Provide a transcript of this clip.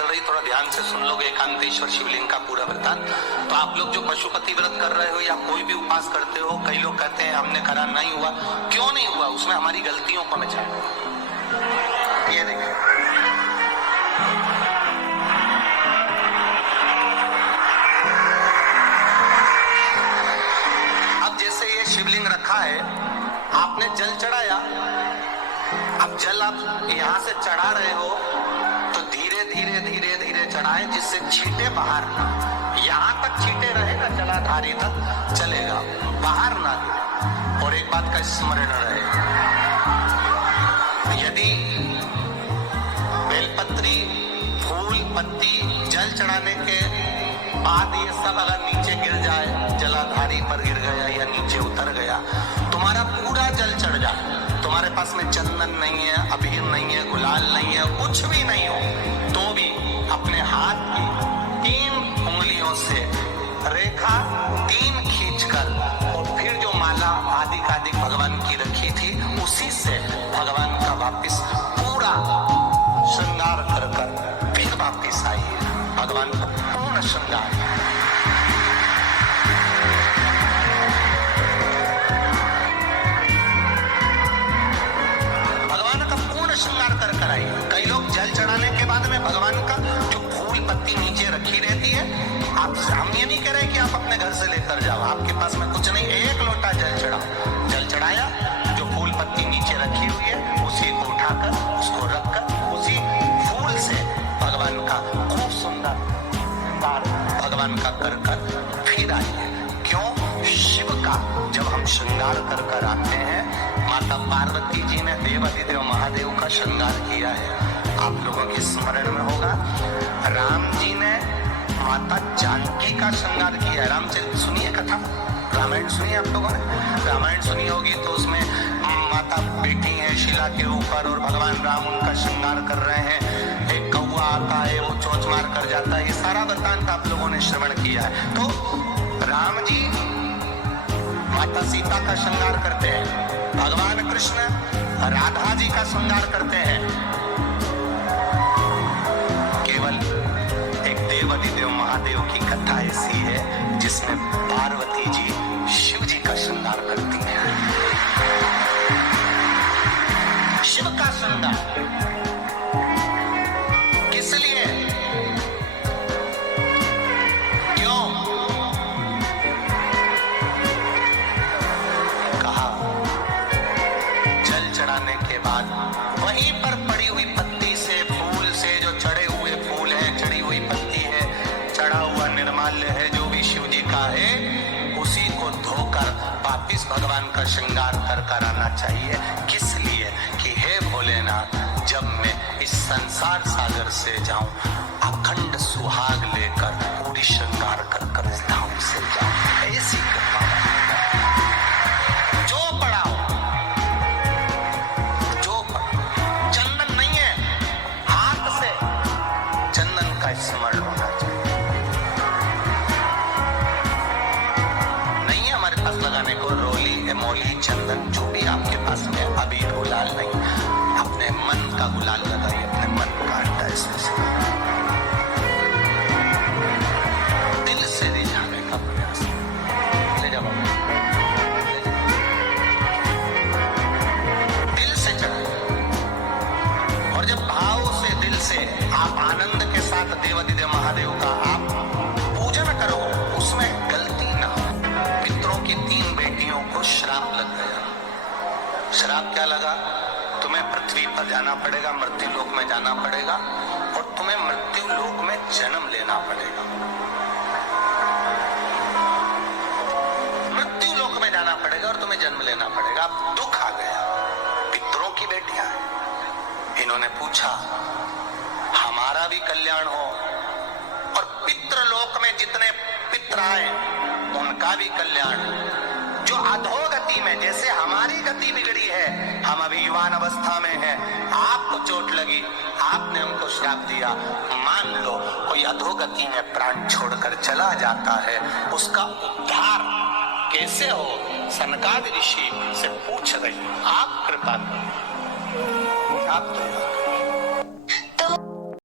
चल रही, थोड़ा ध्यान से सुन लोगे एकांतेश्वर शिवलिंग का पूरा वृतांत। तो आप लोग जो पशुपति व्रत कर रहे हो या कोई भी उपास करते हो, कई लोग कहते हैं हमने करा नहीं हुआ। क्यों नहीं हुआ? उसमें हमारी गलतियों को नचा। ये देखिए, अब जैसे ये शिवलिंग रखा है, आपने जल चढ़ाया। अब जल आप यहां से चढ़ा रहे हो तो धीरे धीरे धीरे धीरे चढ़ाए, जिससे छींटे बाहर ना, यहां तक छींटे रहेगा, जलाधारी तक चलेगा, बाहर ना गिरे। और एक बात का स्मरण रहे, यदि बेलपत्री, फूल, पत्ती जल चढ़ाने के बाद ये सब अगर नीचे गिर जाए, जलाधारी पर गिर गया या नीचे उतर गया, तुम्हारा पूरा जल चढ़ जाए, तुम्हारे पास में चंदन नहीं है, अबीर नहीं है, गुलाल नहीं है, कुछ भी नहीं हो, तो भी अपने हाथ की 3 उंगलियों से रेखा 3 खींचकर और फिर जो माला आदि भगवान की रखी थी, उसी से भगवान का वापिस पूरा श्रृंगार कर फिर वापिस आइए। भगवान का पूर्ण श्रृंगार, भगवान का पूर्ण श्रृंगार कर आइए। कई लोग जल चढ़ाने के बाद में भगवान का जो फूल पत्ती नीचे रखी रहती है, आप, हम ये नहीं कह रहे कि आप अपने घर से लेकर जाओ, आपके पास में कुछ नहीं, 1 लोटा जल चढ़ाओ। जल चढ़ाया, जो फूल पत्ती नीचे रखी हुई है उसी को उठाकर, उसको रखकर, उसी फूल से भगवान का खूब सुंदर भगवान का कर फिर आइए। क्यों? शिव का जब हम श्रृंगार कर आते हैं, माता पार्वती जी ने देवाधिदेव महादेव का श्रृंगार किया है, आप लोगों के स्मरण में होगा। राम जी ने माता जानकी का श्रृंगार किया है। रामचरित्र सुनिए, कथा रामायण सुनिए, आप लोगों ने रामायण सुनी होगी, तो उसमें माता बैठी है शिला के ऊपर और भगवान राम उनका श्रृंगार कर रहे हैं। एक कौवा आता है, वो चोंच मार कर जाता है, ये सारा वृत्तांत आप लोगों ने श्रवण किया है। तो राम जी माता सीता का श्रृंगार करते हैं, भगवान कृष्ण राधा जी का श्रृंगार करते हैं। केवल एक देवाधिदेव महादेव की कथा ऐसी है जिसमें पार्वती जी शिव जी का श्रृंगार करती है। शिव का श्रृंगार किस लिए? क्यों? कहा जल चढ़ाने के बाद वहीं पर पड़ी हुई पत्ती से, फूल से, जो चढ़े हुए फूल है, चढ़ी हुई पत्ती है, चढ़ा हुआ निर्माल्य है, जो भी शिव जी का है, उसी को धोकर वापिस भगवान का श्रृंगार कर आना चाहिए। किस लिए? कि हे भोलेनाथ, जब मैं इस संसार सागर से जाऊं, अखंड सुहाग लेकर पूरी श्रृंगार कर इस धाम से जाऊं, ऐसी कृपा जो पढ़ाओ, जो चंदन नहीं है, हाथ से चंदन का स्मरण होना चाहिए। नहीं है हमारे पास लगाने को रोली, मोली, चंदन, जो भी आपके पास में, अबीर, गुलाल नहीं, अपने मन का गुलाल लगाइए, अपने मन का अड्डा इसमें दिल से रिझाने का प्रयास। ले जाओ, दिल से चढ़ाओ, और जब भाव से, दिल से आप आनंद के साथ देवाधिदेव महादेव का आप पूजन करो, उसमें गलती ना हो। पितरों की 3 बेटियों को श्राप लग गया। श्राप क्या लगा? तुम्हें पृथ्वी पर जाना पड़ेगा, मृत्यु लोक में जाना पड़ेगा, और तुम्हें मृत्यु लोक में जन्म लेना पड़ेगा। मृत्यु लोक में जाना पड़ेगा और तुम्हें जन्म लेना पड़ेगा। अब दुख आ गया। पितरों की बेटियां हैं, इन्होंने पूछा हमारा भी कल्याण हो और पितृलोक में जितने पितर आए उनका भी कल्याण। जो अधोगति में, जैसे हमारी गति बिगड़ी है, हम अभी युवान अवस्था में हैं, आपको चोट लगी, आपने हमको श्राप दिया, मान लो कोई अधोगति में प्राण छोड़कर चला जाता है, उसका उद्धार कैसे हो? सनकादि ऋषि से पूछ रही, आप कृपा करो, आप तो